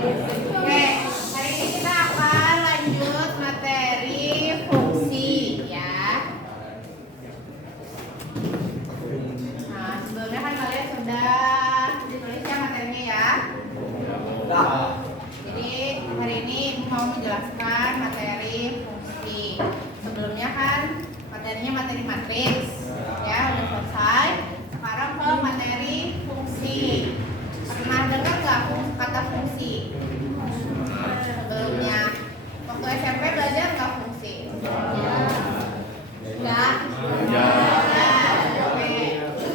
Oke, hari ini kita akan lanjut materi fungsi ya. Nah, sebelumnya kan kalian sudah ditulis ya materinya ya. Jadi hari ini mau menjelaskan materi fungsi. Sebelumnya kan materinya materi matriks ya, udah selesai. Sekarang ke materi fungsi. Pernah dengar nggak kata fungsi? Sebelumnya waktu SMP belajar nggak fungsi? Nggak? Ya. Oke.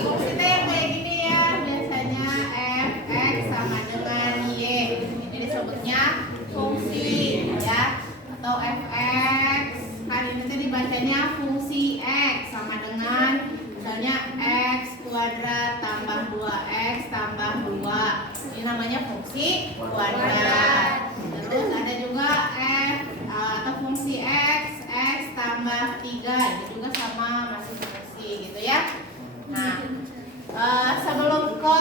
Fungsi itu yang kayak gini ya, biasanya f, x sama dengan y. Ini disebutnya fungsi ya, atau fx. Kan ini tuh dibacanya fungsi x sama dengan misalnya x kuadrat tambah 2x tambah 2. Ini namanya fungsi kuadrat. Terus ada juga f atau fungsi x tambah 3. Ini juga sama, masih fungsi gitu ya. Nah, sebelum ke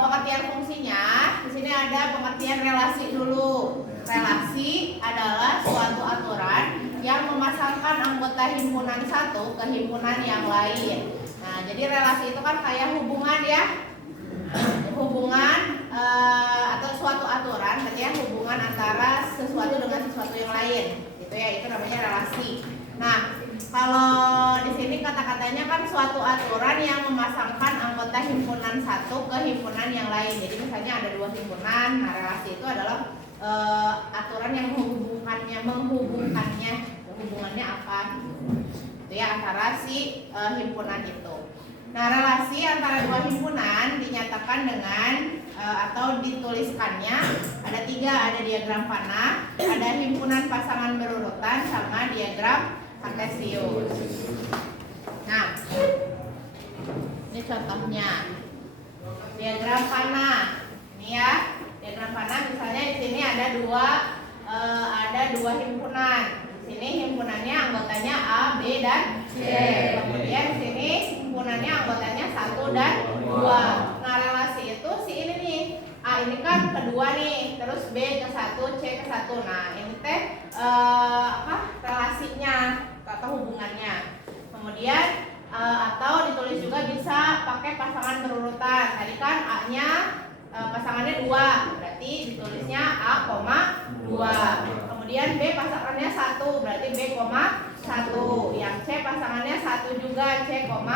pengertian fungsinya, di sini ada pengertian relasi dulu. Relasi adalah suatu aturan yang memasangkan anggota himpunan satu ke himpunan yang lain. Nah, jadi relasi itu kan kayak hubungan ya, hubungan atau suatu aturan, berarti ya hubungan antara sesuatu dengan sesuatu yang lain, gitu ya. Itu namanya relasi. Nah, kalau di sini kata-katanya kan suatu aturan yang memasangkan anggota himpunan satu ke himpunan yang lain. Jadi misalnya ada dua himpunan, nah relasi itu adalah aturan yang menghubungkannya apa gitu ya, antara si himpunan itu. Nah, relasi antara dua himpunan dinyatakan dengan atau dituliskannya ada 3, ada diagram panah, ada himpunan pasangan berurutan, sama diagram kartesius. Nah, ini contohnya diagram panah. Ini ya, diagram panah misalnya di sini ada dua himpunan. Di sini himpunannya anggotanya A, B, dan C. Kemudian di sini himpunannya anggotanya 1 dan 2. Nah, relasi itu si ini nih. A ini kan kedua nih, terus B ke 1, C ke 1. Nah, ini teh relasinya atau hubungannya. Kemudian atau ditulis juga bisa pakai pasangan berurutan. Tadi kan A-nya pasangannya 2, berarti ditulisnya A, 2. Kemudian B pasangannya 1, berarti B, 1. Yang C pasangannya 1 juga, C, 1.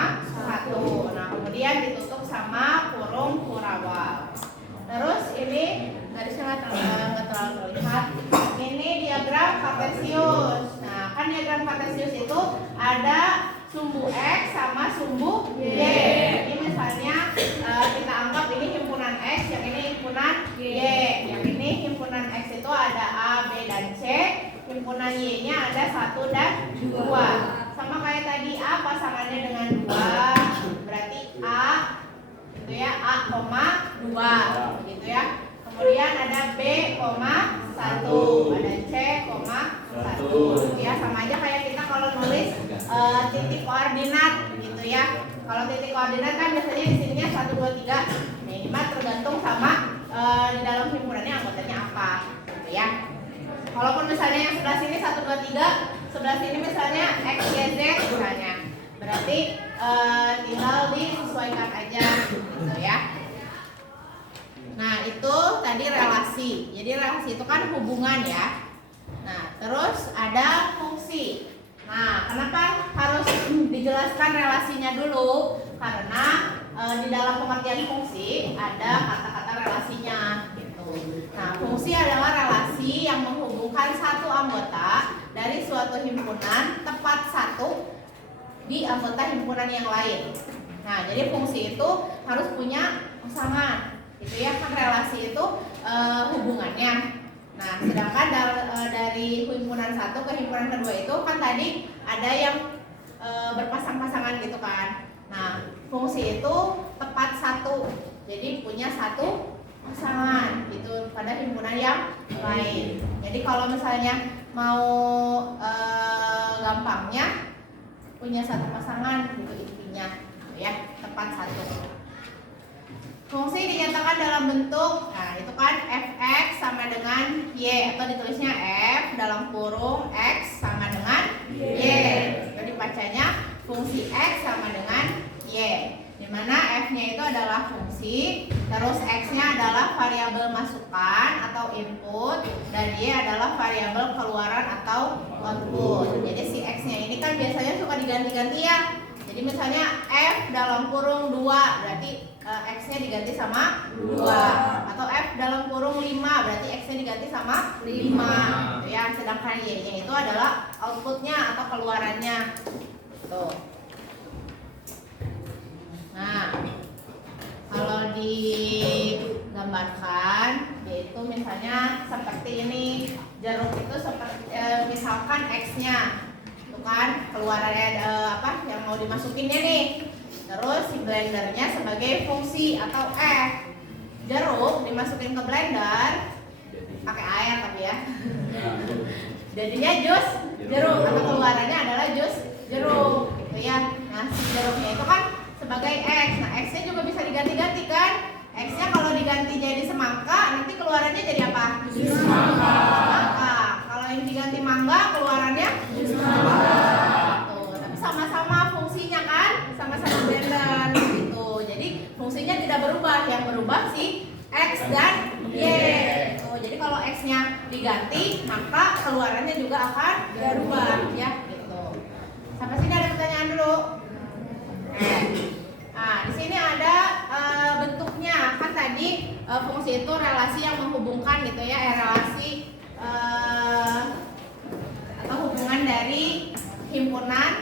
Nah, kemudian ditutup sama kurung kurawal. Terus ini garisnya nggak terlalu terlihat. Ini diagram kartesius. Nah, kan diagram kartesius itu ada sumbu X sama sumbu Y. Ini misalnya kita anggap ini himpunan X, yang ini himpunan Y. Yang ini himpunan X itu ada A, B, dan C. Himpunan Y-nya ada 1 dan 2. Sama kayak tadi, A pasangannya dengan 2, berarti A gitu ya, A, 2 gitu ya. Kemudian ada B, 1, ada C, 1 ya. Sama aja kayak kita kalau nulis titik koordinat gitu ya. Kalau titik koordinat kan biasanya di sininya 1, 2, 3. Nah, ini mah tergantung sama di dalam himpunannya anggotanya apa gitu ya. Walaupun misalnya yang sebelah sini 1, 2, 3, sebelah sini misalnya X, Y, Z misalnya, berarti tinggal disesuaikan aja gitu ya. Nah, itu tadi relasi. Jadi relasi itu kan hubungan ya. Nah, terus ada fungsi. Nah, kenapa harus dijelaskan relasinya dulu? Karena di dalam pengertian fungsi ada kata-kata relasinya gitu. Nah, fungsi adalah relasi yang menghubungkan satu anggota dari suatu himpunan tepat satu di anggota himpunan yang lain. Nah, jadi fungsi itu harus punya pasangan gitu ya, kan relasi itu hubungannya. Nah, sedangkan dari himpunan satu ke himpunan kedua itu kan tadi ada yang berpasang-pasangan gitu kan. Nah, fungsi itu tepat satu, jadi punya satu pasangan gitu pada himpunan yang lain. Jadi kalau misalnya mau gampangnya punya satu pasangan gitu intinya ya, tepat satu. Fungsi dinyatakan dalam bentuk, nah itu tentukan fx sama dengan y, atau ditulisnya f dalam kurung x sama dengan y. Jadi bacanya fungsi x sama dengan y, dimana f-nya itu adalah fungsi, terus x-nya adalah variabel masukan atau input, dan y adalah variabel keluaran atau output. Jadi si x-nya ini kan biasanya suka diganti-ganti ya. Jadi misalnya f dalam kurung 2, berarti x-nya diganti sama 2, atau f dalam kurung 5, berarti x-nya diganti sama 5 gitu ya. Sedangkan y-nya itu adalah outputnya atau keluarannya. Tuh. Nah, kalau digambarkan yaitu misalnya seperti ini, jeruk itu seperti misalkan x-nya itu kan keluarannya apa yang mau dimasukinnya nih. Terus si blendernya sebagai fungsi atau f. Jeruk dimasukin ke blender pakai air tapi ya. Jadinya jus jeruk atau keluarannya adalah jus jeruk gitu ya. Nah, si jeruknya itu kan sebagai x. Nah, x-nya juga bisa diganti-ganti kan? X-nya kalau diganti jadi semangka, nanti keluarannya jadi apa? Jus semangka. Kalau yang diganti mangga, keluarannya jus mangga. Tuh, tapi sama-sama fungsinya kan? Sama-sama blender gitu. Jadi fungsinya tidak berubah, yang berubah si x dan y. Tuh, jadi kalau x-nya diganti, maka keluarannya juga akan berubah ya gitu. Sampai sini ada pertanyaan dulu. Nah, di sini ada bentuknya. Kan tadi fungsi itu relasi yang menghubungkan gitu ya, relasi atau hubungan dari himpunan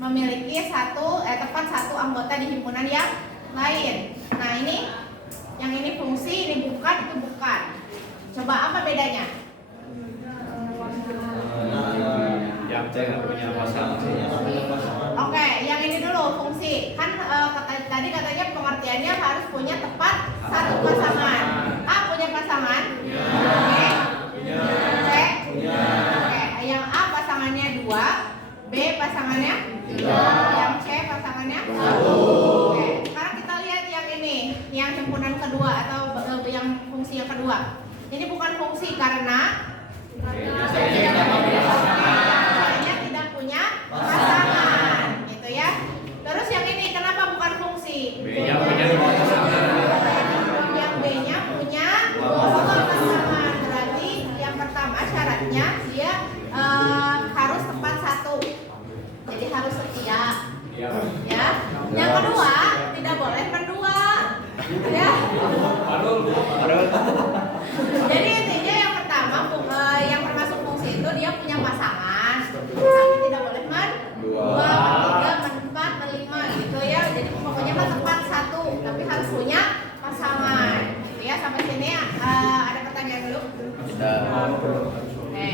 memiliki tepat satu anggota di himpunan yang lain. Nah, ini yang ini fungsi, ini bukan, itu bukan. Coba apa bedanya? Yang C nggak punya pasangan. Oke, yang ini dulu fungsi. Kan tadi katanya pengertiannya harus punya tepat satu pasangan. A punya pasangan? Oke. C? Oke, yang A pasangannya 2, B pasangannya 3, yang C pasangannya 1. Oke, sekarang kita lihat yang ini, yang himpunan kedua atau yang fungsi yang kedua. Ini bukan fungsi karena tidak punya pasangan, gitu ya. Terus yang ini kenapa bukan fungsi? B-nya punya 2 pasangan. Yang B-nya punya 2 pasangan. Berarti yang pertama syaratnya dia harus tepat satu. Jadi harus setia. Ya. Yang kedua tidak boleh berdua. Ya. Jadi intinya yang pertama yang termasuk fungsi itu dia punya pasangan, tapi tidak boleh dua, tiga, empat, lima gitu ya. Jadi pokoknya mah tepat satu, tapi harus punya pasangan. Gitu ya. Sampai sini ada pertanyaan dulu? Oke,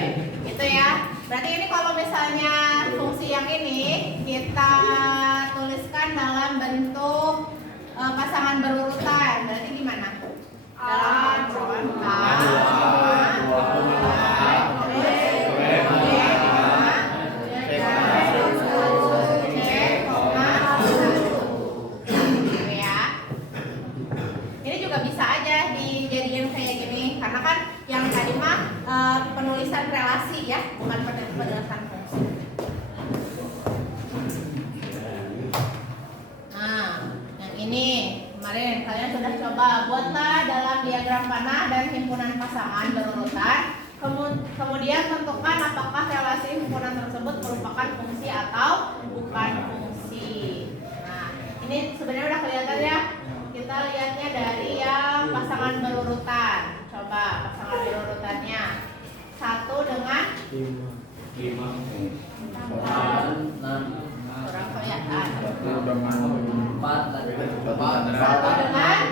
itu ya. Berarti ini kalau misalnya fungsi yang ini kita tuliskan dalam bentuk pasangan berurutan, berarti gimana? Dalam ini juga bisa aja dijadiin kayak gini, karena kan yang tadi mah penulisan relasi ya, bukan penulisan fungsi. Nah, yang ini kemarin kalian sudah coba buatlah dalam diagram panah dan himpunan pasangan berurutan. Kemudian tentukan apakah relasi himpunan tersebut merupakan fungsi atau bukan fungsi. Nah, ini sebenarnya udah kelihatan ya. Kita lihatnya dari yang pasangan berurutan. Coba pasangan berurutannya. 1 dengan 5. kurang kelihatan. 4 1 dengan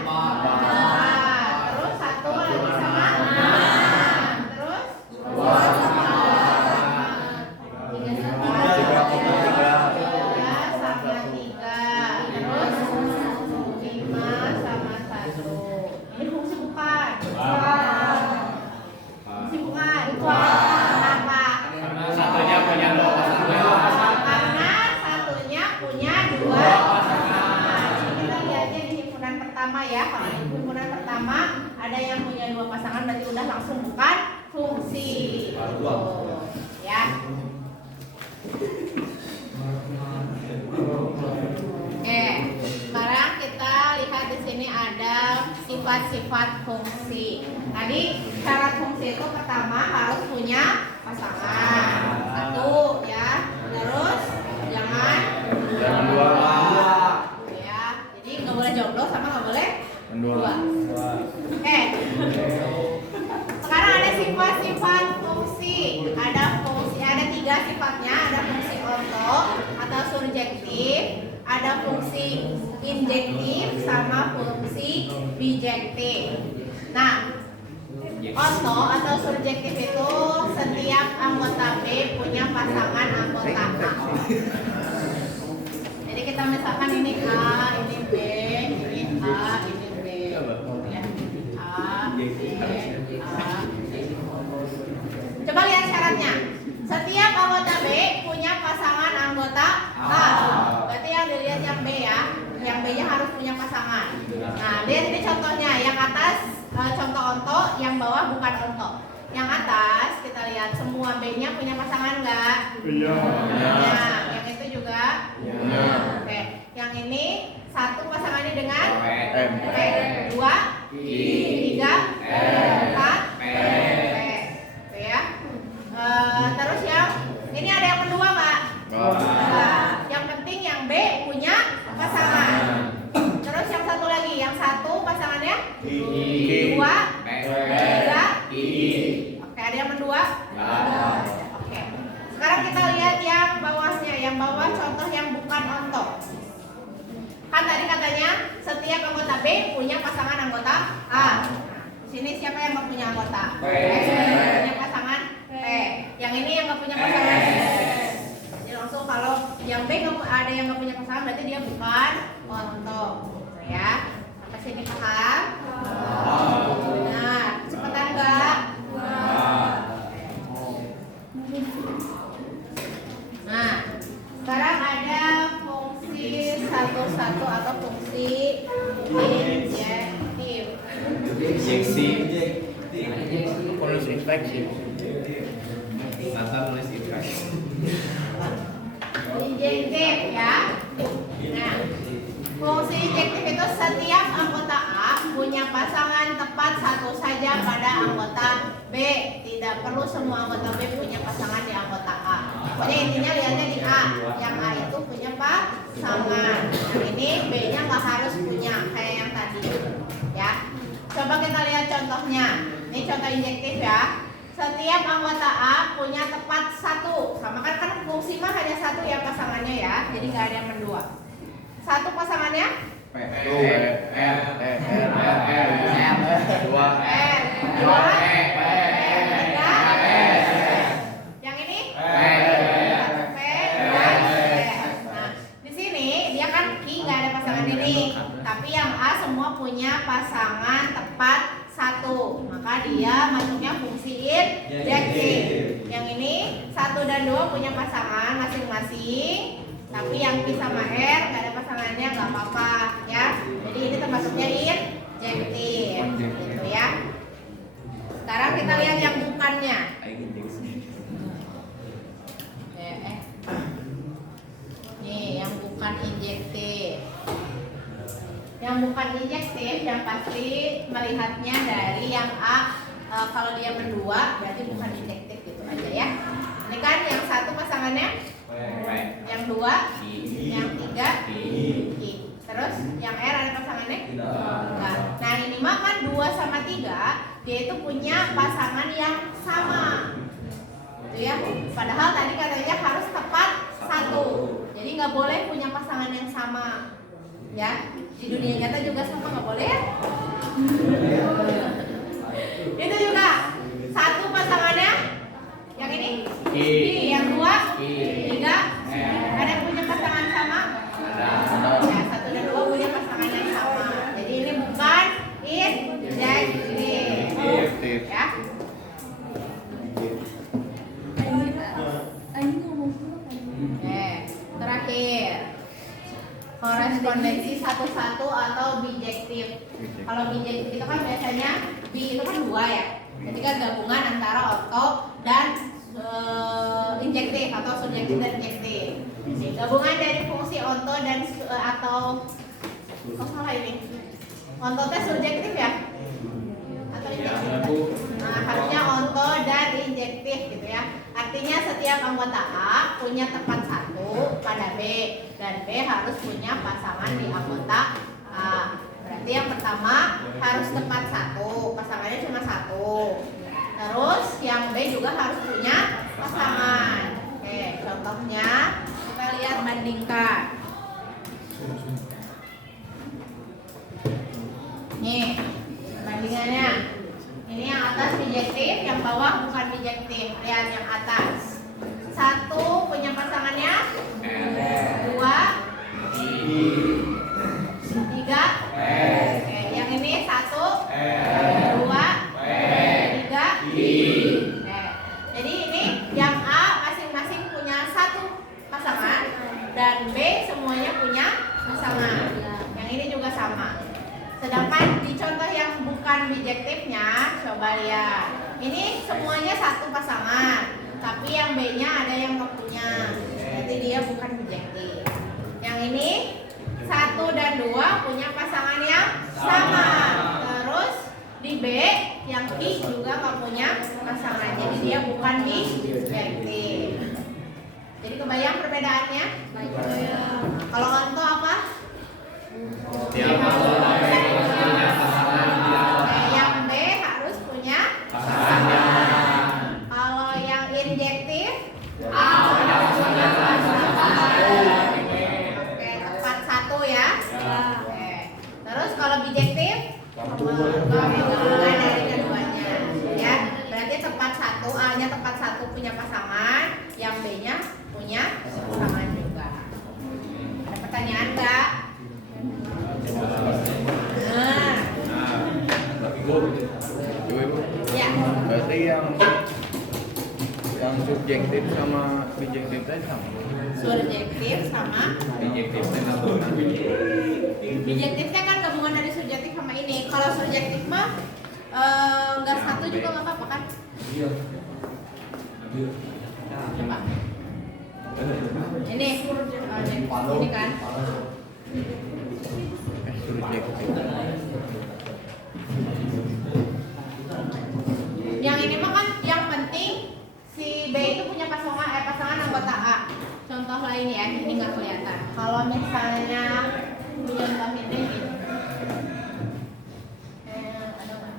4. Terus 1 lagi sama 6. Terus 2 sama 3 sama 3 sama 3. Terus 5 sama 1. Ini fungsi bukan? Fungsi bukan? Kenapa? Karena satunya punya 2 pasangan. Karena satunya punya 2 pasangan. Kita lihatnya di himpunan pertama ya. Kalau di himpunan pertama pertama ada yang punya dua pasangan berarti udah langsung bukan fungsi. Ya. Oke, sekarang kita lihat di sini ada sifat-sifat fungsi. Tadi syarat fungsi itu pertama harus punya pasangan. Satu ya. Terus jangan dua. Ya. Jadi nggak boleh jomblo sama nggak boleh dua. Oke. Sekarang ada sifat-sifat fungsi. Ada tiga sifatnya. Ada fungsi orto atau surjektif, ada fungsi injektif sama fungsi bijektif. Nah, orto atau surjektif itu setiap anggota B punya pasangan anggota A. Jadi kita misalkan ini A, ini B, ini A, ini B. Ya. A, B, A. Coba lihat syaratnya. Setiap anggota B punya pasangan anggota A. Berarti yang dilihat yang B ya. Yang B-nya harus punya pasangan. Nah, lihat ini contohnya. Yang atas contoh orto, yang bawah bukan orto. Yang atas kita lihat semua B-nya punya pasangan enggak? Iya. Nah, yang itu juga? Iya. Oke. Yang ini satu pasangannya dengan M. P, dua, tiga, empat, P. Oke ya. Terus yang ini ada yang kedua nggak? Yang penting yang B punya pasangan. Terus yang satu lagi, yang satu pasangannya dua, tiga. Oke, ada yang kedua? Oke. Sekarang kita lihat yang bawahnya. Yang bawah contoh yang bukan orto. Kan tadi katanya setiap anggota B punya pasangan anggota A. Di sini siapa yang nggak punya anggota? P. Punya pasangan P. Yang ini yang nggak punya pasangan. Jadi langsung kalau yang B ada yang nggak punya pasangan berarti dia bukan orto. Ya. Sampai sini paham? Nah, cepetan enggak? Nah, sekarang ada fungsi satu-satu atau fungsi injektif. Nulis infeksi. Mata nulis infeksi. Injektif ya. Nah, fungsi injektif itu setiap anggota A punya pasangan tepat satu saja pada anggota B. Tidak perlu semua anggota B punya pasangan di anggota A. Pokoknya intinya lihatnya di A. Yang A itu punya pasangan. Yang ini B-nya nggak harus punya kayak yang tadi. Ya. Coba kita lihat contohnya. Ini contoh injektif ya. Setiap anggota A punya tepat satu. Sama kan fungsi mah hanya satu ya pasangannya ya. Jadi nggak ada yang mendua. Satu pasangannya P. Dua. R. Dua. Tiga. Yang ini P. Dan S. Nah, di sini dia kan Q nggak ada pasangan ini. Tapi yang A semua punya pasangan tepat satu. Maka dia masuknya fungsi injektif. Yang ini 1 dan 2 punya pasangan masing-masing. Tapi yang P sama R nggak ada pasangannya nggak apa-apa ya. Jadi ini termasuknya injektif, gitu ya. Sekarang kita lihat yang bukannya. Nih yang bukan injektif. Yang bukan injektif yang pasti melihatnya dari yang A. Kalau dia berdua berarti bukan injektif gitu aja ya. Ini kan yang satu pasangannya yang dua, yang tiga, I. Terus yang R ada pasangannya? Enggak. Nah ini mah kan 2 sama 3 dia itu punya pasangan yang sama, gitu ya. Padahal tadi katanya harus tepat satu. Jadi nggak boleh punya pasangan yang sama, ya. Di dunia nyata juga sama nggak boleh ya. Itu juga satu pasangannya yang ini, I. Yang dua, tiga. Ada yang punya pasangan sama? Ya, 1 dan 2 punya pasangan yang sama. Jadi ini bukan injektif, ya. Terakhir korespondensi satu-satu atau bijektif. Kalau bijektif itu kan biasanya bi itu kan dua ya. Jadi kan gabungan antara onto dan injektif atau subjektif dan injektif. Gabungan dari fungsi onto dan atau salah ini. Onto itu subjektif ya? Atau injektif? Nah, harusnya onto dan injektif gitu ya. Artinya setiap anggota A punya tempat satu pada B dan B harus punya pasangan di anggota A. Berarti yang pertama harus tempat satu, pasangannya cuma satu. Terus yang B juga harus punya pasangan. Oke, contohnya kita lihat bandingkan. Nih, bandingannya. Ini yang atas bijektif, yang bawah bukan bijektif. Lihat yang atas. Satu punya pasangannya, dua, tiga. Oke, yang ini satu, dua, tiga. Oke. Jadi ini yang A masing-masing punya satu pasangan dan B semuanya punya pasangan. Yang ini juga sama. Sedangkan di contoh yang bukan bijektifnya, coba lihat. Ini semuanya satu pasangan, tapi yang B-nya ada yang nggak punya. Berarti dia bukan bijektif. Yang ini 1 dan 2 punya pasangan yang sama. Terus di B yang I juga nggak punya pasangan. Jadi dia bukan bijektif. Jadi kebayang perbedaannya? Kalau onto apa? Yang B harus punya pasangan. Kalau yang injektif Oke, tepat satu ya. Oke. Terus kalau bijektif gabungan dari keduanya ya. Berarti tepat satu, A-nya tepat satu punya pasangan, yang B-nya punya pasangan juga. Ada pertanyaan nggak? Nah. Ya. Berarti yang subjektif sama bijektif tadi sama. Subjektif sama Bijektifnya gabungan. bijektifnya kan gabungan dari subjektif sama ini. Kalau subjektif mah nggak satu juga nggak apa-apa kan? Coba. Ini kan. Subjektif. Yang ini mah kan yang penting si B itu punya pasangan anggota A. Contoh lain ya, ini nggak kelihatan. Kalau misalnya contoh ini ada nggak?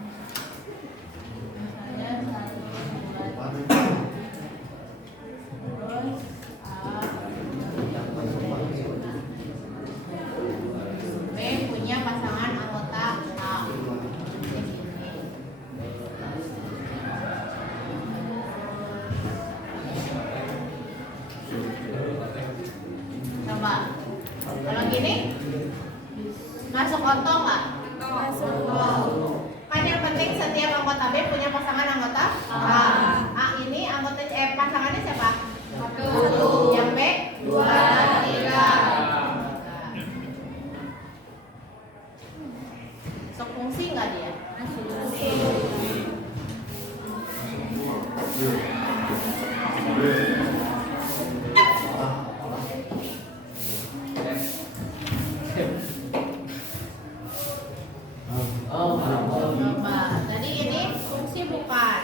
Misalnya 1, 2, 3. Terus B punya pasangan anggota A. Coba. Kalau gini masuk onto nggak? Masuk. Kan yang penting setiap anggota B punya pasangan anggota A. A ini anggota pasangannya siapa? Satu. Yang B? 2, 3. Sok fungsi nggak dia? Fungsi. Coba. Tadi ini fungsi bukan.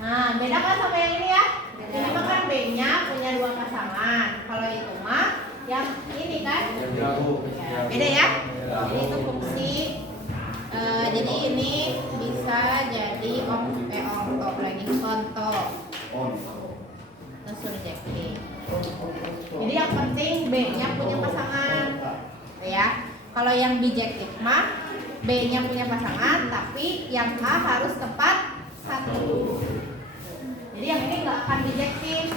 Nah, beda kan sama yang ini ya? Ini mah kan B-nya punya 2 pasangan. Kalau itu mah yang ini kan? Ya, beda ya? Jadi itu fungsi. Jadi ini bisa jadi onto lagi onto. Terus subjektif. Jadi yang penting B-nya punya pasangan, ya. Kalau yang bijektif mah B-nya punya pasangan, tapi yang A harus tepat satu. Jadi yang ini nggak akan bijektif.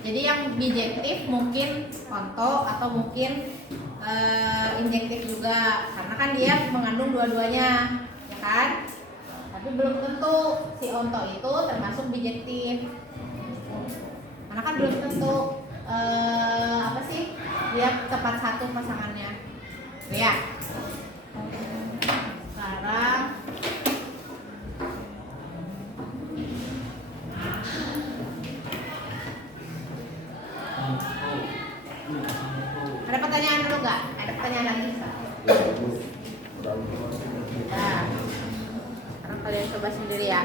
Jadi yang bijektif mungkin onto atau mungkin injektif juga, karena kan dia mengandung dua-duanya, ya kan? Tapi belum tentu si onto itu termasuk bijektif. belum tentu apa sih dia tepat satu pasangannya. Lihat. Sekarang ada pertanyaan dulu nggak? Ada pertanyaan lagi? Nah, sekarang kalian coba sendiri ya.